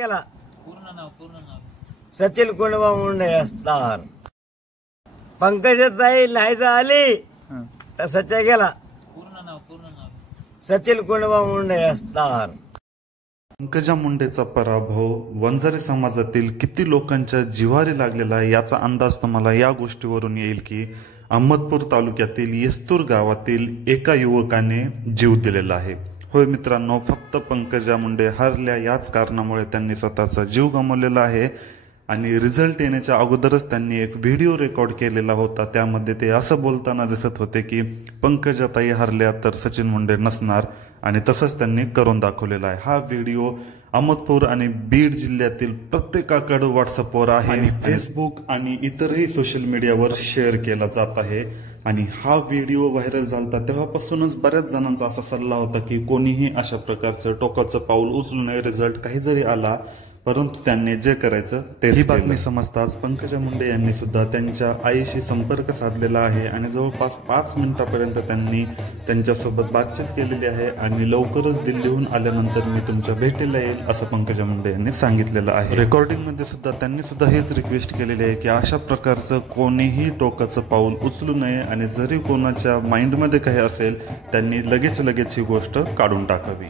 केला पूर्ण नाव सचिन कुणबा मुंडे असणार. पंकजाताई नाही झाली तर सच्या गेला पूर्ण नाव सचिन कुणबा मुंडे असणार. पंकजा मुंडेचा पराभव वंजारी समाजातील किती लोकांच्या जिव्हारी लागलेला आहे याचा अंदाज तुम्हाला या गोष्टीवरून येईल की अहमदपूर तालुक्यातील येस्तूर गावातील एका युवकाने जीव दिलेला आहे. होय मित्रांनो, फक्त पंकजा मुंडे हरल्या याच कारणामुळे त्यांनी स्वतःचा जीव गमावलेला आहे. आणि रिझल्ट येण्याच्या अगोदरच त्यांनी एक व्हिडिओ रेकॉर्ड केलेला होता. त्यामध्ये ते असं बोलताना दिसत होते की पंकजाताई हरल्या तर सचिन मुंडे नसणार, आणि तसंच त्यांनी करून दाखवलेला आहे. हा व्हिडिओ अहमदपूर आणि बीड जिल्ह्यातील प्रत्येकाकडे व्हॉट्सअपवर आहे आणि फेसबुक आणि इतरही सोशल मीडियावर शेअर केला जात आहे. आणि हा व्हिडिओ व्हायरल झाला तेव्हापासूनच बऱ्याच जणांचा असा सल्ला होता की कोणीही अशा प्रकारचं टोकाचं पाऊल उचलू नये, रिझल्ट काही जरी आला, परंतु त्यांनी जे करायचं ते. ही बातमी समजताच पंकजा मुंडे यांनी सुद्धा त्यांच्या आईशी संपर्क साधलेला आहे आणि जवळपास 5 मिनिटापर्यंत त्यांनी त्यांच्यासोबत बातचीत केलेली आहे. आणि लवकरच दिल्लीहून आल्यानंतर मी तुमच्या भेटीला येईल असं पंकजा मुंडे यांनी सांगितलेलं आहे. रेकॉर्डिंगमध्ये सुद्धा त्यांनी सुद्धा हेच रिक्वेस्ट केलेली आहे की अशा प्रकारचं कोणीही टोकाचं पाऊल उचलू नये, आणि जरी कोणाच्या माइंडमध्ये काही असेल त्यांनी लगेच ही गोष्ट काढून टाकावी.